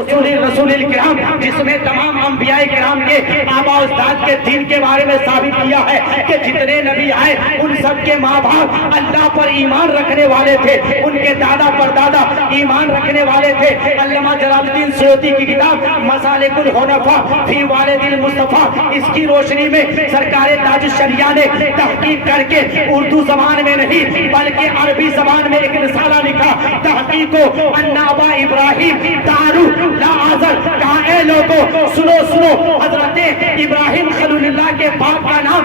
रसूल किराम, जिसमें तमाम अंबिया किराम के आबा उस्ताद के दीन के बारे में साबित किया है कि जितने नबी आए उन सब के माँ बाप अल्लाह पर ईमान रखने वाले थे, उनके दादा परदादा ईमान रखने वाले थे। अल्लामा जलालुद्दीन सुयूती की किताब मसालिकुल हुनफा फी वालिदिल मुस्तफा, इसकी रोशनी में सरकार ताजुश शरिया ने तहकीक करके उर्दू जबान में नहीं बल्कि अरबी जबान में एक रिसाला लिखा, तहकीको अन्नाबा इब्राहिम दारू ला आज़र। कहा ए लोगों सुनो सुनो, हजरत इब्राहिम खलीलुल्लाह के बाप का नाम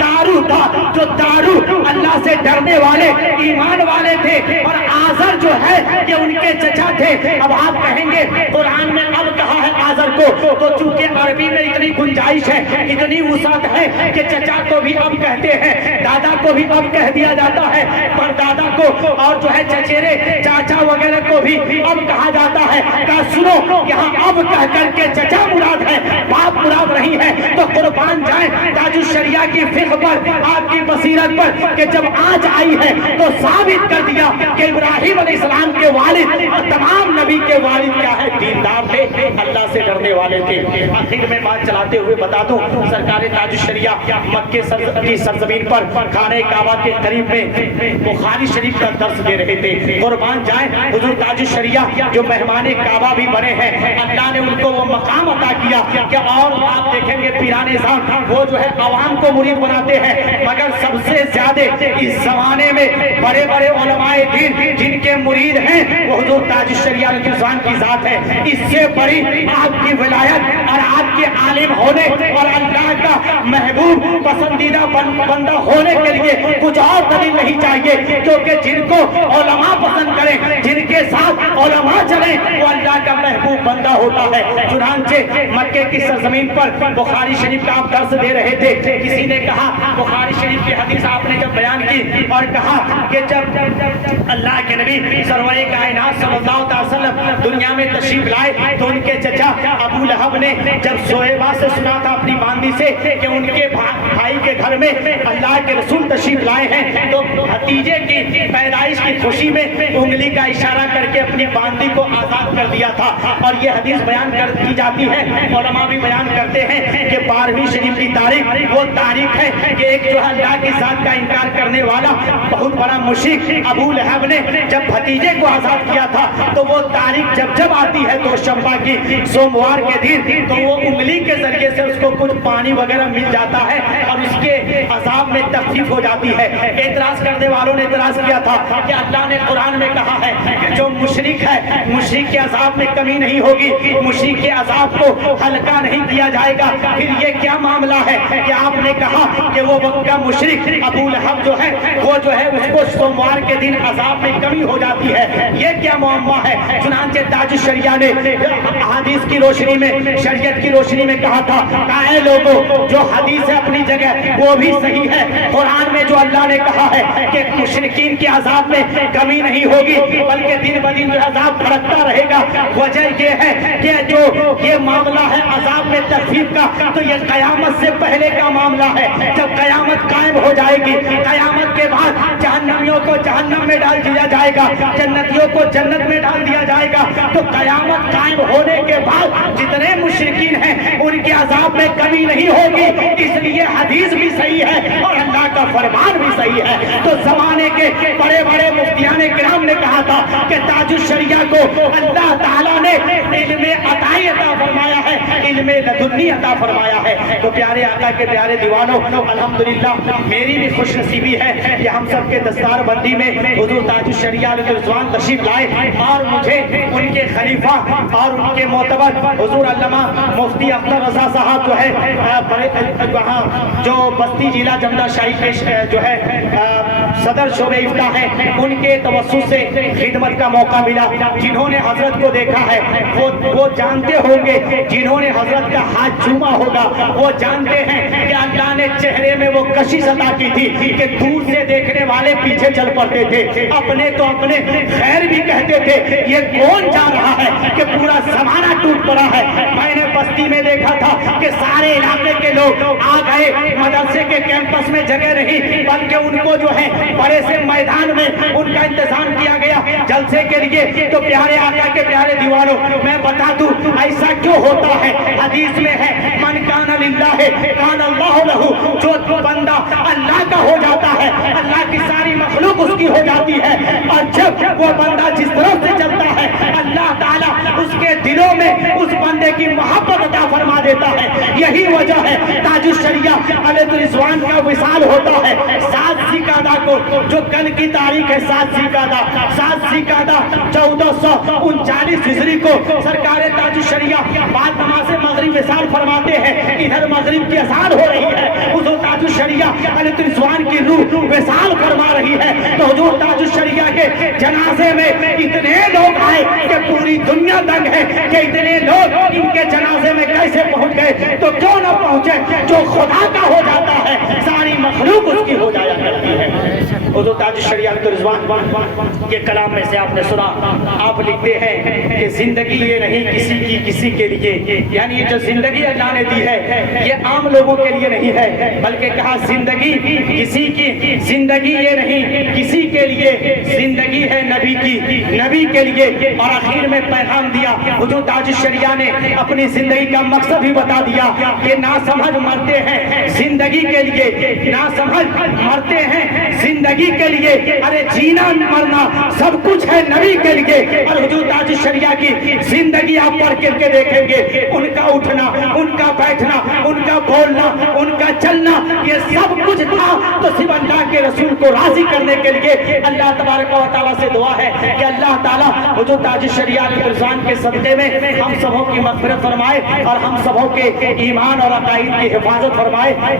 दारू था, जो दारू अल्लाह से डरने वाले ईमान वाले थे, और आज़र जो है ये उनके चचा थे। अब आप कहेंगे कुरान में अब कहा है आज़र को, तो चूंकि अरबी में इतनी गुंजाइश है, इतनी वुसअत है कि चचा को भी अब कहते हैं, दादा को भी अब कह दिया जाता है, पर दादा को और जो है चचेरे चाचा वगैरह को भी अब कहा जाता है। कहा सुनो, यहाँ अब कह करके चचा मुराद है, बाप मुराद नहीं है। तो कुर्बान जाए ताजुश शरिया की फिक्र पर, आपकी बसीरत पर, कि जब आज आई है तो साबित कर दिया कि इब्राहिम अलैहिस्सलाम के वालिद और तमाम नबी के वालिद क्या है, दीनदार थे, अल्लाह से डरने वाले थे। आखिर में बात चलाते हुए बता दूं, सरकार ताजुश शरिया मक्के की सरजमीन पर खाने काबा के करीब में बुखारी शरीफ का दर्स दे रहे थे। कुर्बान जाए हुजूर ताजुश शरिया जो मेहमाने काबा भी बने हैं, अल्लाह ने उनको वो मकाम अता किया कि और आप देखेंगे पीराने साहब वो जो है अवाम को मुरीद बनाते हैं, मगर सबसे ज्यादा इस जमाने में बड़े बड़े उलमाए दीन जिनके मुरीद हैं वो हुजूर ताजुश शरिया रज़ियल्लाहु की जात है। इससे बड़ी आपकी विलायत और आपके आलिम होने और अल्लाह का महबूब पसंदीदा बंदा होने के लिए कुछ और दलील नहीं चाहिए, क्योंकि जिनको उलमा पसंद करें, जिनके साथ उलमा चले, वो अल्लाह का महबूब बंदा होता है। चुनांचे मक्के की सरजमीन पर बुखारी शरीफ का आप दर्स दे रहे थे, किसी ने कहा बुखारी शरीफ की हदीस आपने जब बयान की और कहा कि जब अल्लाह के नबी सरवरे कायनात सल्लल्लाहु अलैहि वसल्लम दुनिया में तशरीफ लाए तो उनके चचा अबू लहब ने जब सोहेबा से सुना था अपनी बांदी से कि उनके भाई के घर में अल्लाह के रसूल तशरीफ लाए हैं, तो भतीजे की पैदाइश की खुशी में उंगली का इशारा करके अपनी बांदी को आजाद कर दिया था। और ये हदीस बयान कर की जाती है, उलमा भी बयान करते हैं कि 12वीं शरीफ की तारीख वो तारीख है कि एक जो अल्लाह की जात का इनकार करने वाला बहुत बड़ा मुशरिक अबू लहब ने जब भतीजे को आजाद किया था, तो वो तारीख जब जब आती है तो शंबा की सोमवार के दिन, तो वो उंगली के जरिए से उसको कुछ पानी वगैरह मिल जाता है और उसके अजाब में तखफीफ हो जाती है। एतराज करने वालों ने एतराज किया था कि अल्लाह ने कुरान में कहा है कि जो मुशरिक है, मुशरिक के अजाब में कमी नहीं होगी, मुशरिक के अजाब को हल्का नहीं किया जाएगा। फिर ये क्या मामला है कि आपने कहा कि वो वक्त का मुशरिक अबू लहब जो है वो जो है उसको सोमवार के दिन अजाब में कमी हो जाती है, ये क्या मामला है। चुनांचे ताजुश शरिया ने हदीस की रोशनी में, शरीयत की रोशनी में कहा था काहे लोगों जो हदीस है अपनी जगह वो भी सही है, कुरान में जो अल्लाह ने कहा है कि मुशरिकीन के अजाब में कमी नहीं होगी बल्कि दिन ब दिन जो अजाब बढ़ता रहेगा। वजह ये है कि जो ये मामला है अजाब में तखफीफ का, तो ये कयामत से पहले का मामला है। जब कयामत कायम हो जाएगी, कयामत के बाद जहन्नमियों को जहन्नम में डाल दिया जाएगा, जन्नतियों को जन्नत में डाल दिया जाएगा। तो कयामत कायम होने के बाद जितने मुशरिकीन हैं उनके अजाब में कमी नहीं होगी। इसलिए हदीस भी सही है और अल्लाह का फरमान भी सही है। तो जमाने के बड़े बड़े मुफ्तियाने किराम ने कहा था कि ताजुश शरिया को अल्लाह ताला ने इल्मे अताई अता फरमाया है, इल्मे लदुन्नी अता फरमाया है। तो प्यारे आका के प्यारे दीवानों, अल्हम्दुलिल्लाह मेरी भी खुश नसीबी है कि हम सब के दस्तार बंदी में हुजूर ताजुश शरिया रज़ियल्लाहु तशरीफ लाए और मुझे उनके खलीफा और उनके मोतबर हुजूर अल्लामा मुफ्ती अख्तर रजा साहब जो है वहाँ जो बस्ती जिला जमदा शाही के जो है सदर शोबे इफ्ता है, उनके तवस्सुस से खिदमत का मौका मिला। जिन्होंने हजरत को देखा है वो जानते होंगे, जिन्होंने हजरत का हाथ चूमा होगा वो जानते हैं कि अल्लाह ने चेहरे में वो कशिश अता की थी कि दूर से देखने वाले पीछे चल पड़ते थे, अपने तो अपने खैर भी कहते थे। ये कौन जा रहा है कि पूरा जमाना टूट पड़ा है। मैंने बस्ती में देखा था कि सारे इलाके के लोग आ गए, मदरसे के कैंपस में जगह नहीं बल्कि उनको जो है बड़े से मैदान में उनका इंतजाम किया गया जलसे के लिए। तो प्यारे आका के प्यारे दीवानों, मैं बता दूं ऐसा क्यों होता है? हदीस में है मन कान लिल्लाह कान अल्लाह लहू, जो बंदा अल्लाह का हो जाता है अल्लाह की सारी मखलूक उसकी हो जाती है, और जब वो बंदा जिस तरफ से चलता है अल्लाह ताला उसके दिलों में उस बंदे की मोहब्बत अता फरमा देता है। यही वजह है ताजुश शरिया अलैहि रिजवान का विसाल होता है 7 ज़िकादा को, जो कल की तारीख है 7 ज़िकादा 1439 हिजरी को सरकार ताजुश शरिया बाद नमाज मगरिब विसाल फरमाते हैं। इधर मगरिब की अज़ान हो रही है, उस ताजुश शरिया अलैहि रिजवान की रूह विसाल फरमा रही है। तो हुजूर ताजुश शरिया के जनाजे में इतने लोग आए कि पूरी दुनिया दंग है कि इतने लोग इनके जनाजे में कैसे पहुंच गए। तो क्यों न पहुंचे, जो खुदा का हो जाता है सारी मखलूक उसकी हो जाया करती है। हुजूर ताजुश शरिया रिजवान के कलाम में से आपने सुना, आप लिखते हैं कि जिंदगी ये नहीं किसी की किसी के लिए, यानी ये जो जिंदगी अल्लाह ने दी है ये आम लोगों के लिए नहीं है, बल्कि कहा जिंदगी किसी की, जिंदगी ये नहीं किसी के लिए, जिंदगी है नबी की, नबी के लिए। और आखिर में पैगाम दिया हुजूर ताजुश शरिया ने, अपनी जिंदगी का मकसद भी बता दिया कि ना समझ मरते हैं जिंदगी के लिए, ना समझ मरते हैं जिंदगी के लिए, अरे जीना मरना सब कुछ है नबी के लिए। और हुजूर ताजुश शरिया की जिंदगी आप पढ़ करके देखेंगे, उनका उठना, उनका बैठना, उनका बोलना, उनका चलना, ये सब कुछ था तो सिर्फ अल्लाह के रसूल को राजी करने के लिए। अल्लाह तबारक व तआला से दुआ है कि अल्लाह ताला हुजूर ताजुश शरिया रिजवान के सदक़े में हम सबों की मग़फ़िरत फरमाए और हम सबों के ईमान और अक़ाइद की हिफाजत फरमाए।